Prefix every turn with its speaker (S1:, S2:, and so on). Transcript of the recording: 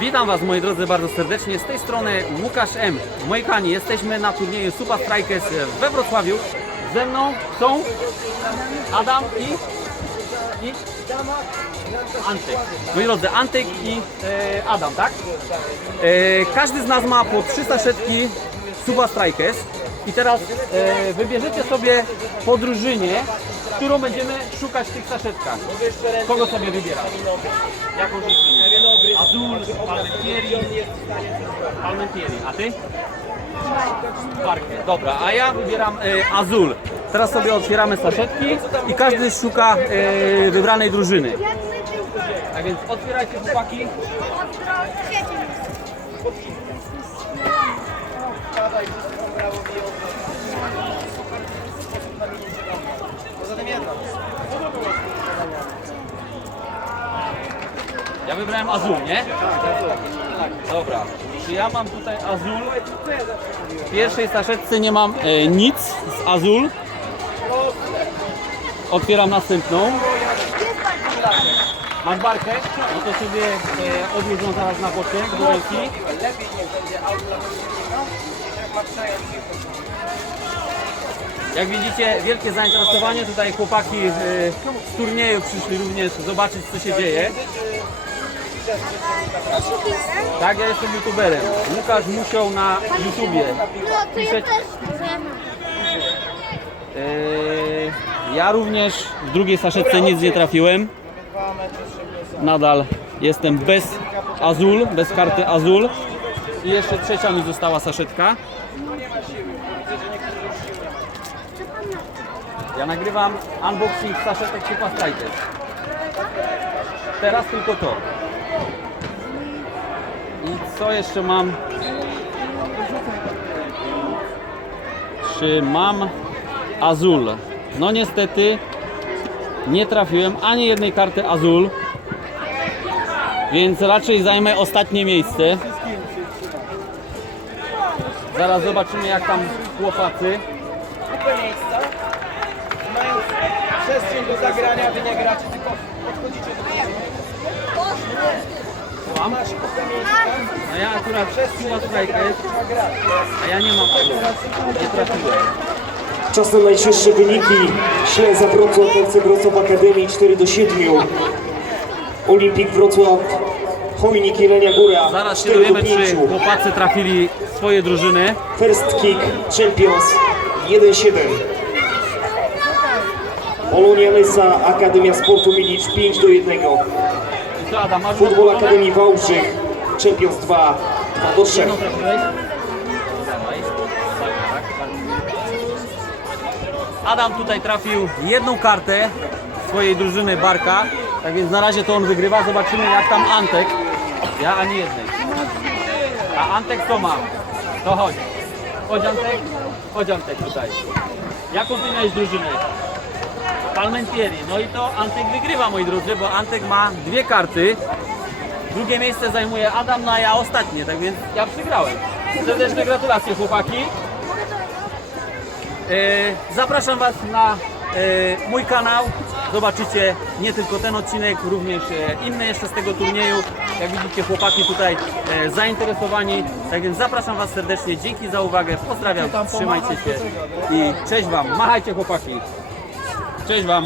S1: Witam Was moi drodzy bardzo serdecznie. Z tej strony Łukasz M. Moi kochani, jesteśmy na turnieju Super Strikers we Wrocławiu. Ze mną są Adam i, i Antyk. Moi drodzy, Antyk i e, Adam, tak? E, każdy z nas ma po 300 setki Super Strikers. I teraz e, wybierzecie sobie po drużynie, którą będziemy szukać w tych saszetkach. Kogo sobie wybierasz? Jaką drużynę? Azul, Palmentieri, Palmentieri. A ty? Barkę. Dobra, a ja wybieram e, Azul. Teraz sobie otwieramy saszetki i każdy szuka e, wybranej drużyny. Tak więc otwierajcie chłopaki. Ja wybrałem Azul, nie? Dobra. Czy ja mam tutaj Azul? W pierwszej saszetce nie mam e, nic z Azul. Otwieram następną. Masz barkę? No to sobie e, zaraz na boczek do ręki. Jak widzicie, wielkie zainteresowanie. Tutaj chłopaki e, z turnieju przyszli również zobaczyć, co się dzieje. Tak, ja jestem youtuberem. Łukasz musiał na YouTubie.
S2: No, to ja też chcę.
S1: Eee, ja również w drugiej saszetce nic nie trafiłem. Nadal jestem bez Azul, bez karty Azul. I jeszcze trzecia mi została saszetka. Ja nagrywam unboxing saszetek Super Strikers. Teraz tylko to. I co jeszcze mam? Czy mam Azul? No niestety nie trafiłem ani jednej karty Azul. Więc raczej zajmę ostatnie miejsce. Zaraz zobaczymy jak tam chłopacy.
S3: kupę miejsca, mając przestrzeń do zagrania, wy nie gracie, tylko podchodzicie do drużyny.
S1: Mam?
S3: Masz kupę miejsca,
S1: No ja akurat Strikers,
S3: trzeba grać.
S1: a ja nie mam Azul. Nie trafiłem.
S4: Czas na najświeższe wyniki. Ślęza Wrocław, FC Wrocław Akademii 4 do 7. Olimpik Wrocław, Chojnik Jelenia Góra
S1: Zaraz się
S4: 4 do
S1: dowiemy,
S4: 5.
S1: czy chłopacy trafili swoje drużyny.
S4: First Kick Champions 1-7. Polonia Lysa, Akademia Sportu Milicz 5 do 1.
S1: I co Adam, masz
S4: Futbol? Akademii Wałbrzych Champions 2 2 do 3.
S1: Jedną trafiłeś? Adam tutaj trafił jedną kartę swojej drużyny Barka. Tak więc na razie to on wygrywa. Zobaczymy jak tam Antek. Ja ani jednej. A Antek co ma? To chodź. Chodź Antek. Chodź Antek tutaj. Jaką ty miałeś drużynę? Palmentieri. No i to Antek wygrywa moi drodzy, bo Antek ma dwie karty. Drugie miejsce zajmuje Adam, no a ja ostatnie, tak więc ja przegrałem. Serdeczne gratulacje chłopaki. E, Zapraszam Was na e, mój kanał. Zobaczycie nie tylko ten odcinek, również e, inne jeszcze z tego turnieju. Jak widzicie chłopaki tutaj zainteresowani. Tak więc zapraszam Was serdecznie. Dzięki za uwagę. Pozdrawiam. Trzymajcie się i cześć Wam. Machajcie chłopaki. Cześć Wam.